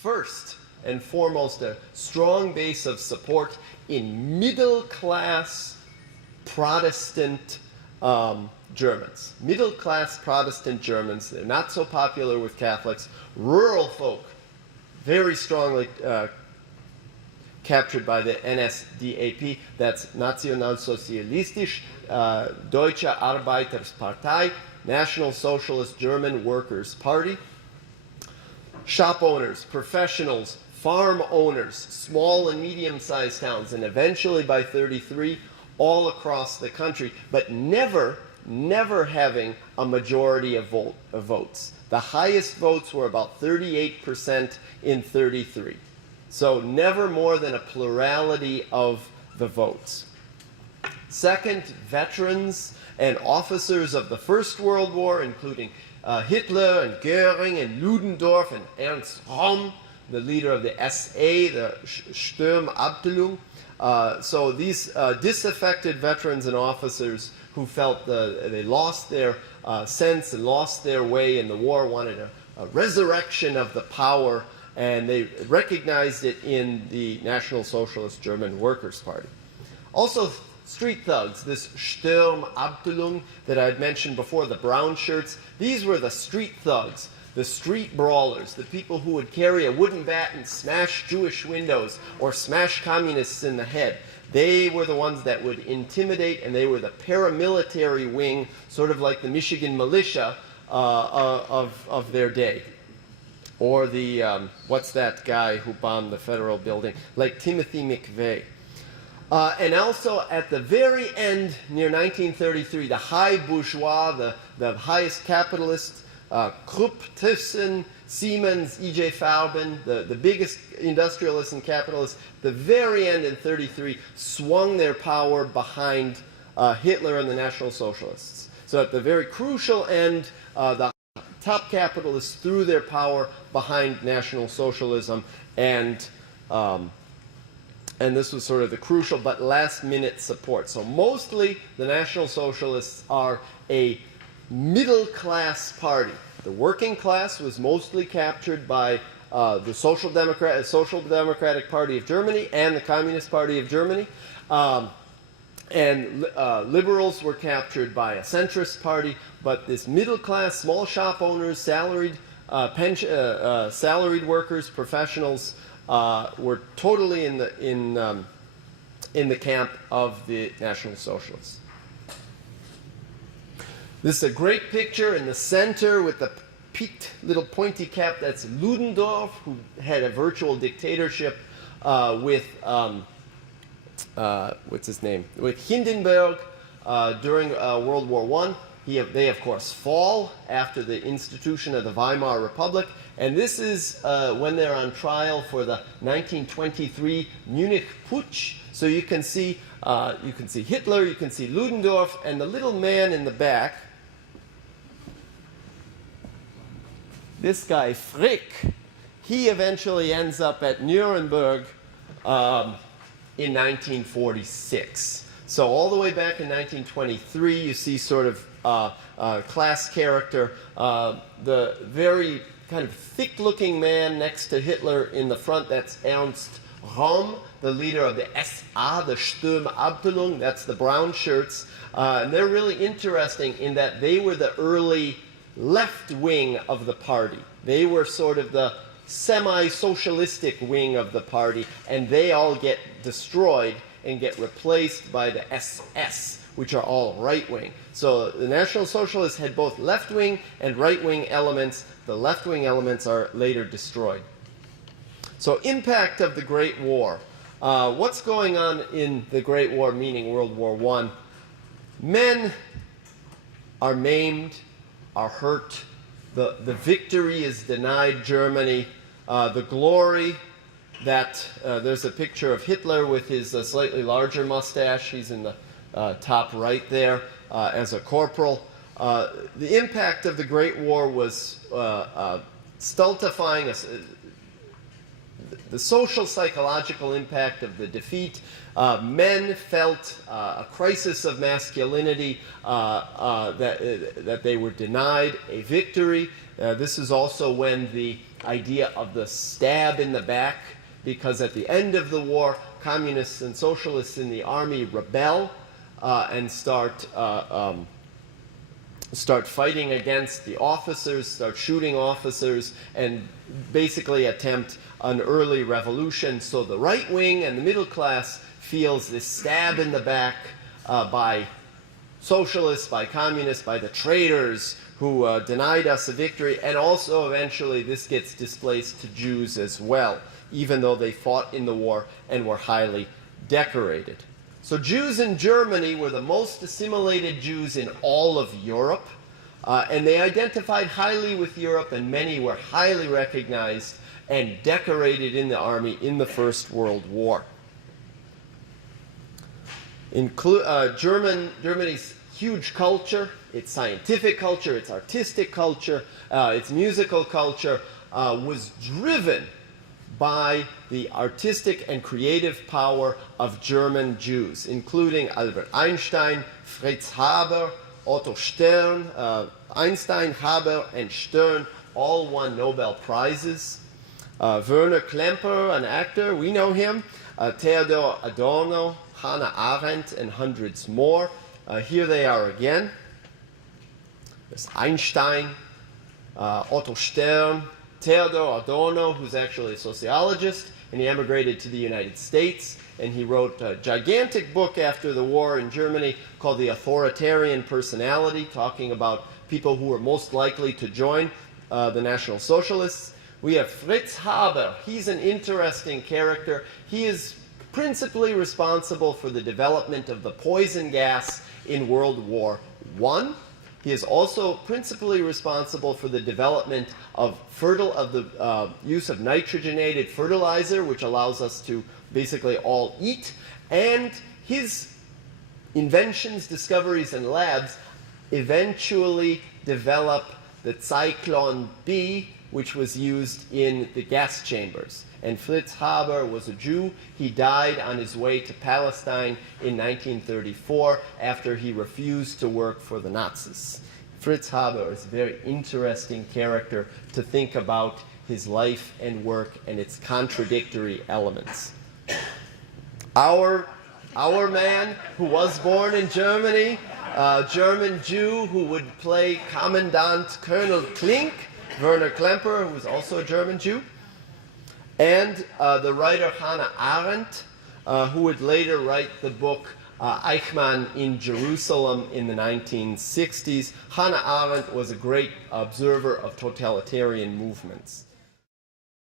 first and foremost a strong base of support in middle-class Protestant Germans. Middle-class Protestant Germans. They're not so popular with Catholics. Rural folk, very strongly captured by the NSDAP. That's Nationalsozialistisch Deutsche Arbeiterspartei, National Socialist German Workers' Party. Shop owners, professionals, farm owners, small and medium-sized towns, and eventually by 33, all across the country, but never having a majority of votes. The highest votes were about 38% in 33. So never more than a plurality of the votes. Second, veterans and officers of the First World War, including Hitler and Goering and Ludendorff and Ernst Röhm, the leader of the SA, the Sturmabteilung. So these disaffected veterans and officers who felt they lost their sense and lost their way in the war, wanted a resurrection of the power, and they recognized it in the National Socialist German Workers' Party. Also, street thugs, this Sturmabteilung that I had mentioned before, the brown shirts, these were the street thugs, the street brawlers, the people who would carry a wooden bat and smash Jewish windows or smash communists in the head. They were the ones that would intimidate, and they were the paramilitary wing, sort of like the Michigan militia of their day. Or the, what's that guy who bombed the federal building? Like Timothy McVeigh. And also at the very end, near 1933, the high bourgeois, the highest capitalists, Krupp, Thyssen, Siemens, E.J. Farben, the biggest industrialists and capitalists, the very end in 33, swung their power behind Hitler and the National Socialists. So at the very crucial end, the top capitalists threw their power behind National Socialism, and this was sort of the crucial but last-minute support. So mostly the National Socialists are a middle-class party. The working class was mostly captured by the Social Democratic Party of Germany and the Communist Party of Germany. And liberals were captured by a centrist party, but this middle class, small shop owners, salaried workers, professionals were totally in the camp of the National Socialists. This is a great picture in the center with the peaked little pointy cap. That's Ludendorff, who had a virtual dictatorship with what's his name? With Hindenburg during World War I. They, of course, fall after the institution of the Weimar Republic. And this is when they're on trial for the 1923 Munich Putsch. So you can see Hitler, you can see Ludendorff, and the little man in the back, this guy Frick, he eventually ends up at Nuremberg in 1946. So all the way back in 1923, you see sort of class character. The very kind of thick-looking man next to Hitler in the front, that's Ernst Röhm, the leader of the SA, the Sturmabteilung, that's the brown shirts. And they're really interesting in that they were the early left wing of the party. They were sort of the semi-socialistic wing of the party, and they all get destroyed and get replaced by the SS, which are all right-wing. So the National Socialists had both left-wing and right-wing elements. The left-wing elements are later destroyed. So impact of the Great War. What's going on in the Great War, meaning World War I? Men are maimed, are hurt. The victory is denied Germany. The glory that there's a picture of Hitler with his slightly larger mustache. He's in the top right there as a corporal. The impact of the Great War was stultifying the social psychological impact of the defeat. Men felt a crisis of masculinity, that they were denied a victory. This is also when the idea of the stab in the back, because at the end of the war, communists and socialists in the army rebel and start fighting against the officers, start shooting officers, and basically attempt an early revolution. So the right wing and the middle class feels this stab in the back by socialists, by communists, by the traitors who denied us a victory, and also eventually this gets displaced to Jews as well, even though they fought in the war and were highly decorated. So Jews in Germany were the most assimilated Jews in all of Europe, and they identified highly with Europe, and many were highly recognized and decorated in the army in the First World War. Germany's huge culture, its scientific culture, its artistic culture, its musical culture, was driven by the artistic and creative power of German Jews, including Albert Einstein, Fritz Haber, Otto Stern. Einstein, Haber, and Stern all won Nobel Prizes. Werner Klemperer, an actor, we know him. Theodor Adorno, Hannah Arendt, and hundreds more. Here they are again. There's Einstein, Otto Stern, Theodor Adorno, who's actually a sociologist, and he emigrated to the United States, and he wrote a gigantic book after the war in Germany called The Authoritarian Personality, talking about people who were most likely to join the National Socialists. We have Fritz Haber. He's an interesting character. He is principally responsible for the development of the poison gas in World War I. He is also principally responsible for the development of the use of nitrogenated fertilizer, which allows us to basically all eat. And his inventions, discoveries, and labs eventually develop the Zyklon B, which was used in the gas chambers. And Fritz Haber was a Jew. He died on his way to Palestine in 1934 after he refused to work for the Nazis. Fritz Haber is a very interesting character to think about his life and work and its contradictory elements. Our man who was born in Germany, a German Jew who would play Commandant Colonel Klink, Werner Klemperer, who was also a German Jew, and the writer Hannah Arendt, who would later write the book Eichmann in Jerusalem in the 1960s. Hannah Arendt was a great observer of totalitarian movements.